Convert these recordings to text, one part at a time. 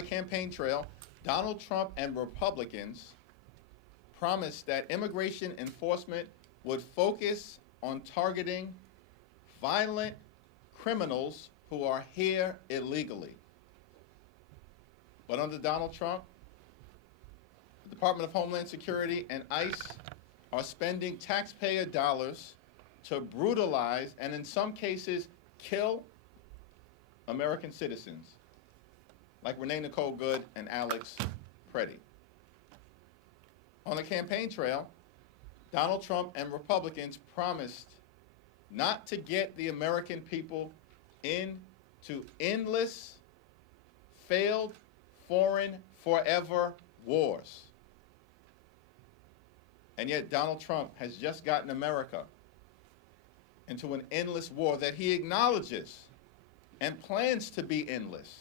the campaign trail, Donald Trump and Republicans promised that immigration enforcement would focus on targeting violent criminals who are here illegally. But under Donald Trump, the Department of Homeland Security and ICE are spending taxpayer dollars to brutalize and in some cases kill American citizens like Renee Nicole Good and Alex Preddy. On the campaign trail, Donald Trump and Republicans promised not to get the American people into endless, failed, foreign, forever wars. And yet Donald Trump has just gotten America into an endless war that he acknowledges and plans to be endless,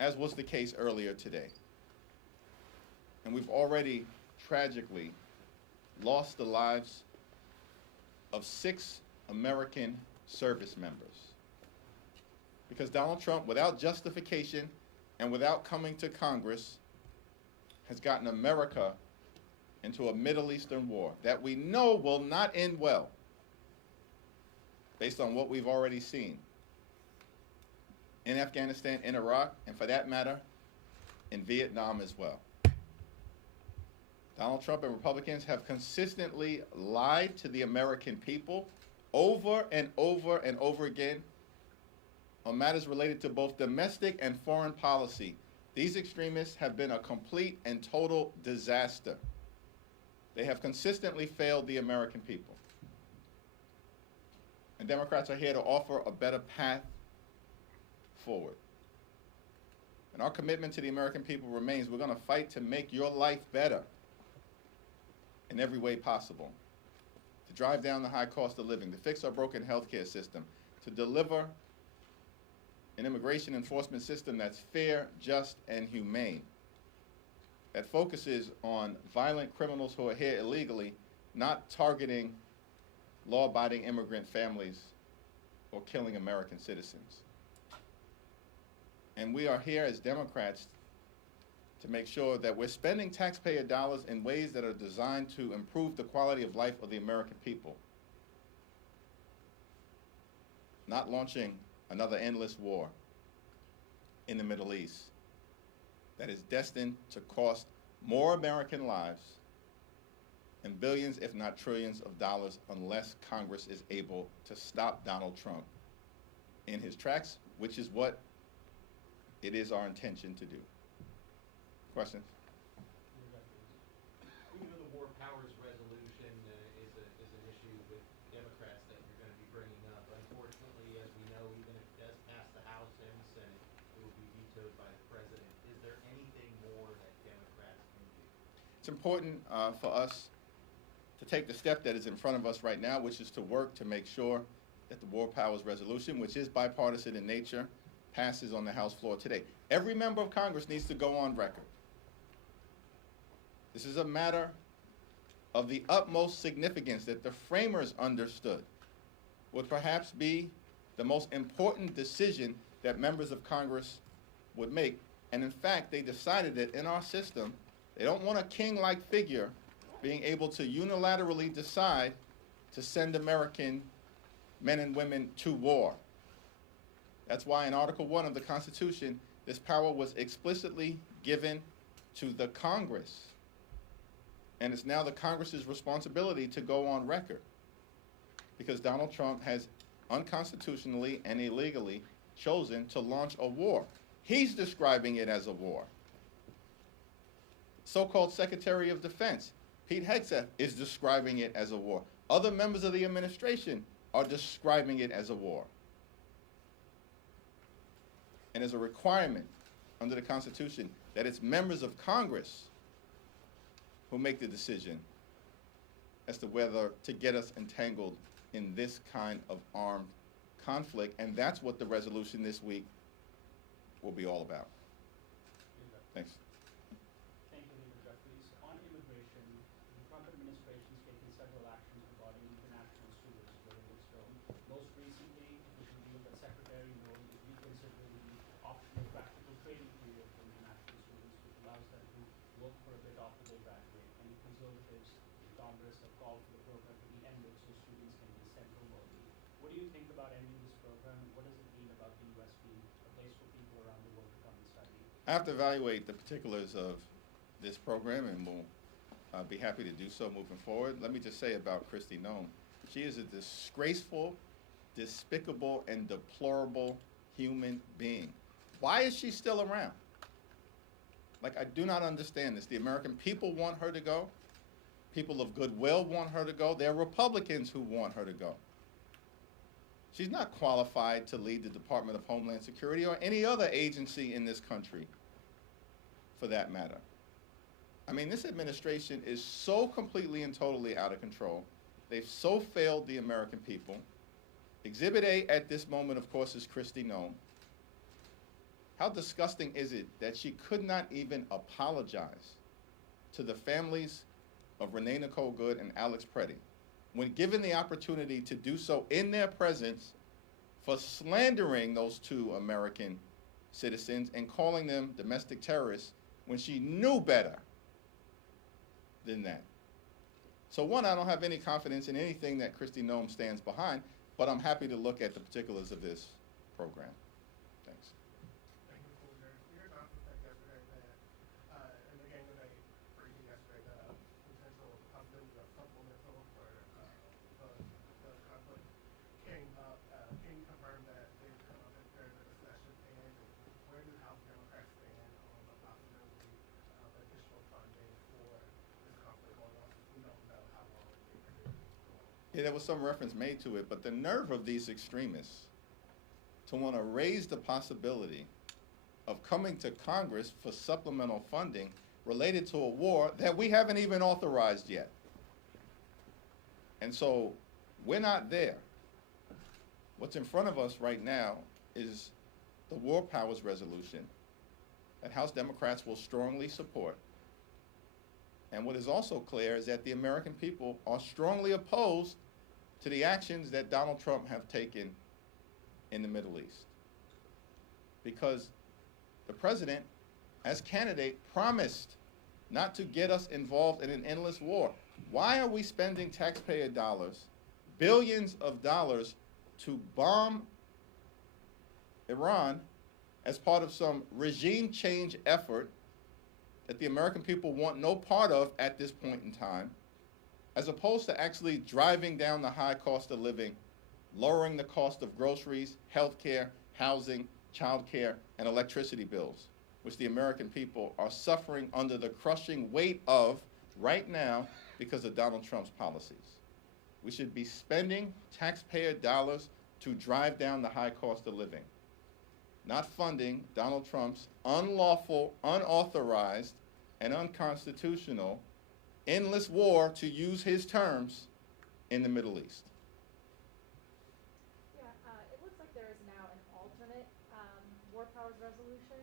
as was the case earlier today. And we've already tragically lost the lives of 6 American service members because Donald Trump, without justification and without coming to Congress, has gotten America into a Middle Eastern war that we know will not end well based on what we've already seen in Afghanistan, in Iraq, and for that matter, in Vietnam as well. Donald Trump and Republicans have consistently lied to the American people over and over and over again on matters related to both domestic and foreign policy. These extremists have been a complete and total disaster. They have consistently failed the American people. And Democrats are here to offer a better path forward. And our commitment to the American people remains. We're going to fight to make your life better in every way possible, to drive down the high cost of living, to fix our broken healthcare system, to deliver an immigration enforcement system that's fair, just, and humane, that focuses on violent criminals who are here illegally, not targeting law-abiding immigrant families or killing American citizens. And we are here as Democrats to make sure that we're spending taxpayer dollars in ways that are designed to improve the quality of life of the American people, not launching another endless war in the Middle East that is destined to cost more American lives and billions, if not trillions, of dollars unless Congress is able to stop Donald Trump in his tracks, which is what it is our intention to do. Questions? We know the War Powers Resolution is an issue with Democrats that you're going to be bringing up. Unfortunately, as we know, even if it does pass the House and the Senate, it will be vetoed by the President. Is there anything more that Democrats can do? It's important for us to take the step that is in front of us right now, which is to work to make sure that the War Powers Resolution, which is bipartisan in nature, passes on the House floor today. Every member of Congress needs to go on record. This is a matter of the utmost significance that the framers understood would perhaps be the most important decision that members of Congress would make. And in fact, they decided that in our system, they don't want a king-like figure being able to unilaterally decide to send American men and women to war. That's why in Article 1 of the Constitution, this power was explicitly given to the Congress. And it's now the Congress's responsibility to go on record because Donald Trump has unconstitutionally and illegally chosen to launch a war. He's describing it as a war. So-called Secretary of Defense, Pete Hegseth, is describing it as a war. Other members of the administration are describing it as a war. And as a requirement under the Constitution that it's members of Congress who make the decision as to whether to get us entangled in this kind of armed conflict. And that's what the resolution this week will be all about. Thanks. Thank you, Leader Jeffries. On immigration, the Trump administration has taken several actions regarding international students during this term. Most recently, it was revealed that Secretary Noem is reconsidering the optional practical work for a bit after they graduate, and the conservatives in Congress have called for the program to be ended so students can be sent remotely. What do you think about ending this program, and what does it mean about the U.S. being a place for people around the world to come and study? I have to evaluate the particulars of this program, and we'll be happy to do so moving forward. Let me just say about Christie Noem. She is a disgraceful, despicable, and deplorable human being. Why is she still around? Like, I do not understand this. The American people want her to go. People of goodwill want her to go. There are Republicans who want her to go. She's not qualified to lead the Department of Homeland Security or any other agency in this country, for that matter. I mean, this administration is so completely and totally out of control. They've so failed the American people. Exhibit A at this moment, of course, is Christie Noem. How disgusting is it that she could not even apologize to the families of Renee Nicole Good and Alex Preddy when given the opportunity to do so in their presence for slandering those two American citizens and calling them domestic terrorists when she knew better than that. So one, I don't have any confidence in anything that Christie Noem stands behind, but I'm happy to look at the particulars of this program. Thanks. Thank you, Mr. Leader. Your announcement said yesterday that, in the game today, or even yesterday, the potential possibility of supplemental for the conflict came up. Can you confirm that they've come up during the discussion, and where do House Democrats stand on the possibility of additional funding for this conflict going on? We don't know how long it could go on. Yeah, there was some reference made to it, but the nerve of these extremists to want to raise the possibility of coming to Congress for supplemental funding related to a war that we haven't even authorized yet. And so we're not there. What's in front of us right now is the War Powers Resolution that House Democrats will strongly support. And what is also clear is that the American people are strongly opposed to the actions that Donald Trump have taken in the Middle East. Because the president, as candidate, promised not to get us involved in an endless war. Why are we spending taxpayer dollars, billions of dollars, to bomb Iran as part of some regime change effort that the American people want no part of at this point in time, as opposed to actually driving down the high cost of living, lowering the cost of groceries, healthcare, housing, childcare, and electricity bills, which the American people are suffering under the crushing weight of right now because of Donald Trump's policies. We should be spending taxpayer dollars to drive down the high cost of living, not funding Donald Trump's unlawful, unauthorized, and unconstitutional endless war, to use his terms, in the Middle East. Yeah, it looks like there is now an alternate War Powers resolution.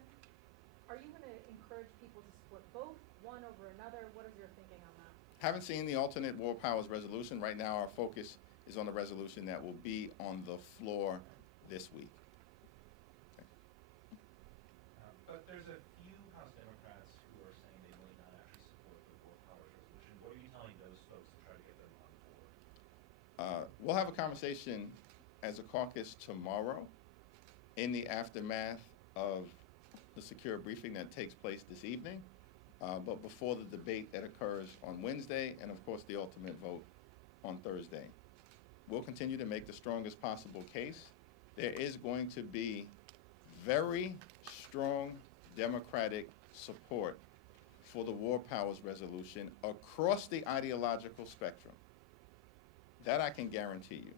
Are you going to encourage people to split both, one over another? What is your thinking on that? Haven't seen the alternate War Powers resolution. Right now our focus is on the resolution that will be on the floor this week. But there's a few House Democrats who are saying they might not actually support the War Powers resolution. What are you telling those folks to try to get them on board? We'll have a conversation as a caucus tomorrow in the aftermath of the secure briefing that takes place this evening, but before the debate that occurs on Wednesday, and of course the ultimate vote on Thursday. We'll continue to make the strongest possible case. There is going to be very strong Democratic support for the War Powers resolution across the ideological spectrum. That I can guarantee you.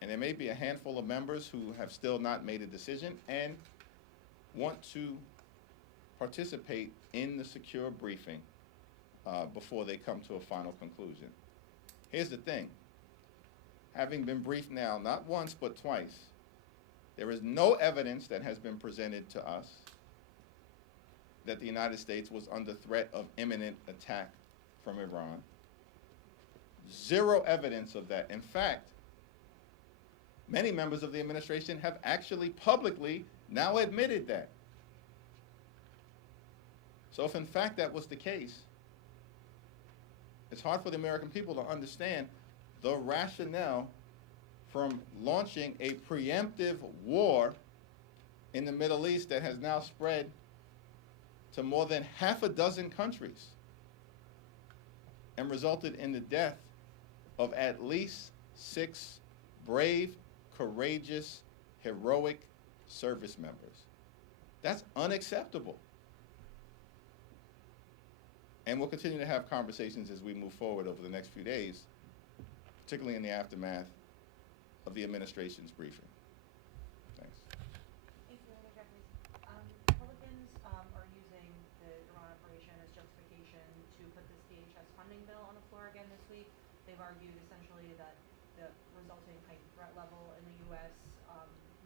And there may be a handful of members who have still not made a decision and want to participate in the secure briefing before they come to a final conclusion. Here's the thing. Having been briefed now, not once but twice, there is no evidence that has been presented to us that the United States was under threat of imminent attack from Iran. Zero evidence of that. In fact, many members of the administration have actually publicly now admitted that. So if in fact that was the case, it's hard for the American people to understand the rationale from launching a preemptive war in the Middle East that has now spread to more than half a dozen countries and resulted in the death of at least 6 brave, courageous, heroic service members. That's unacceptable. And we'll continue to have conversations as we move forward over the next few days, particularly in the aftermath of the administration's briefing. Thanks. Thank you, Leader Jeffries. Republicans are using the Iran operation as justification to put this DHS funding bill on the floor again this week. They've argued essentially that the resulting heightened threat level in the U.S.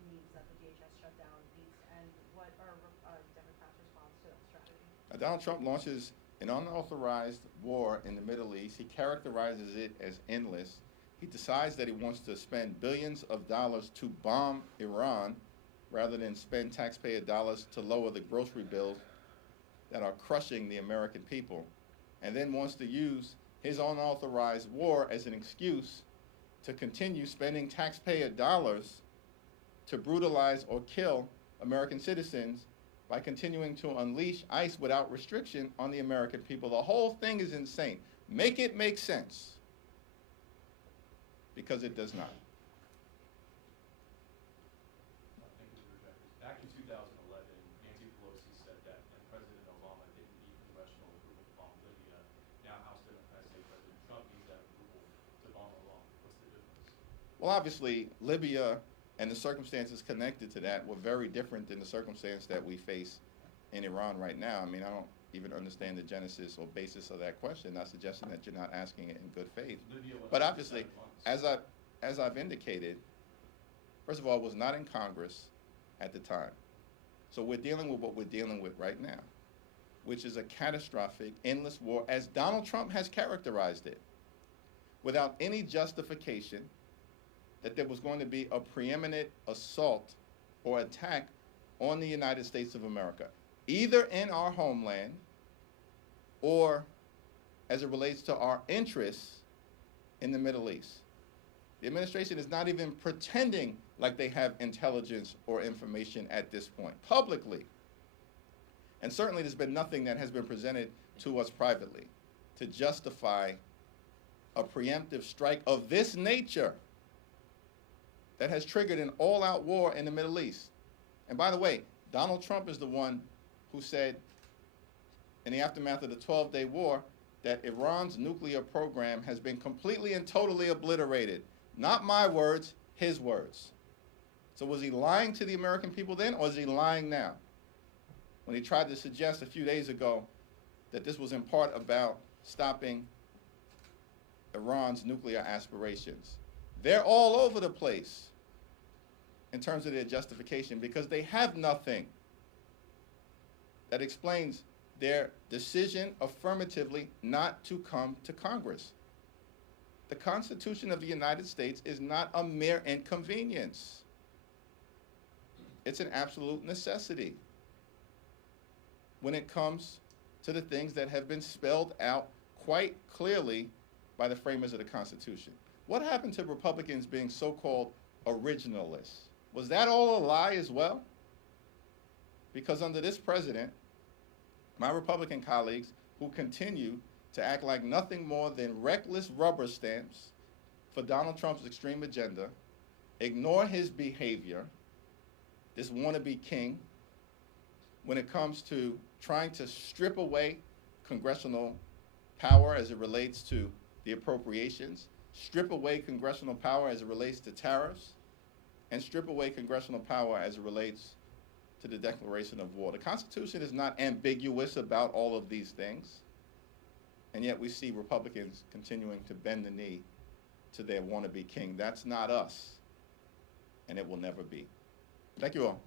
Means that the DHS shutdown needs to end. What are Democrats' response to that strategy? Donald Trump launches an unauthorized war in the Middle East. He characterizes it as endless. He decides that he wants to spend billions of dollars to bomb Iran rather than spend taxpayer dollars to lower the grocery bills that are crushing the American people, and then wants to use his unauthorized war as an excuse to continue spending taxpayer dollars to brutalize or kill American citizens by continuing to unleash ICE without restriction on the American people. The whole thing is insane. Make it make sense, because it does not. Thank you, Leader Jeffries. Back in 2011, Nancy Pelosi said that when President Obama didn't need congressional approval to bomb Libya, now House Democrats say President Trump needs that approval to bomb Iran. What's the difference? Well, obviously, Libya and the circumstances connected to that were very different than the circumstance that we face in Iran right now. I mean, I don't even understand the genesis or basis of that question, not suggesting that you're not asking it in good faith. But obviously, as I've indicated, first of all, it was not in Congress at the time. So we're dealing with what we're dealing with right now, which is a catastrophic, endless war, as Donald Trump has characterized it, without any justification that there was going to be a preeminent assault or attack on the United States of America, either in our homeland or as it relates to our interests in the Middle East. The administration is not even pretending like they have intelligence or information at this point, publicly. And certainly there's been nothing that has been presented to us privately to justify a preemptive strike of this nature that has triggered an all-out war in the Middle East. And by the way, Donald Trump is the one who said in the aftermath of the 12-day war that Iran's nuclear program has been completely and totally obliterated. Not my words, his words. So was he lying to the American people then, or is he lying now? When he tried to suggest a few days ago that this was in part about stopping Iran's nuclear aspirations. They're all over the place in terms of their justification, because they have nothing that explains their decision affirmatively not to come to Congress. The Constitution of the United States is not a mere inconvenience. It's an absolute necessity when it comes to the things that have been spelled out quite clearly by the framers of the Constitution. What happened to Republicans being so-called originalists? Was that all a lie as well? Because under this president, my Republican colleagues who continue to act like nothing more than reckless rubber stamps for Donald Trump's extreme agenda, ignore his behavior, this wannabe king, when it comes to trying to strip away congressional power as it relates to the appropriations, strip away congressional power as it relates to tariffs, and strip away congressional power as it relates to the declaration of war. The Constitution is not ambiguous about all of these things, and yet we see Republicans continuing to bend the knee to their wannabe king. That's not us, and it will never be. Thank you all.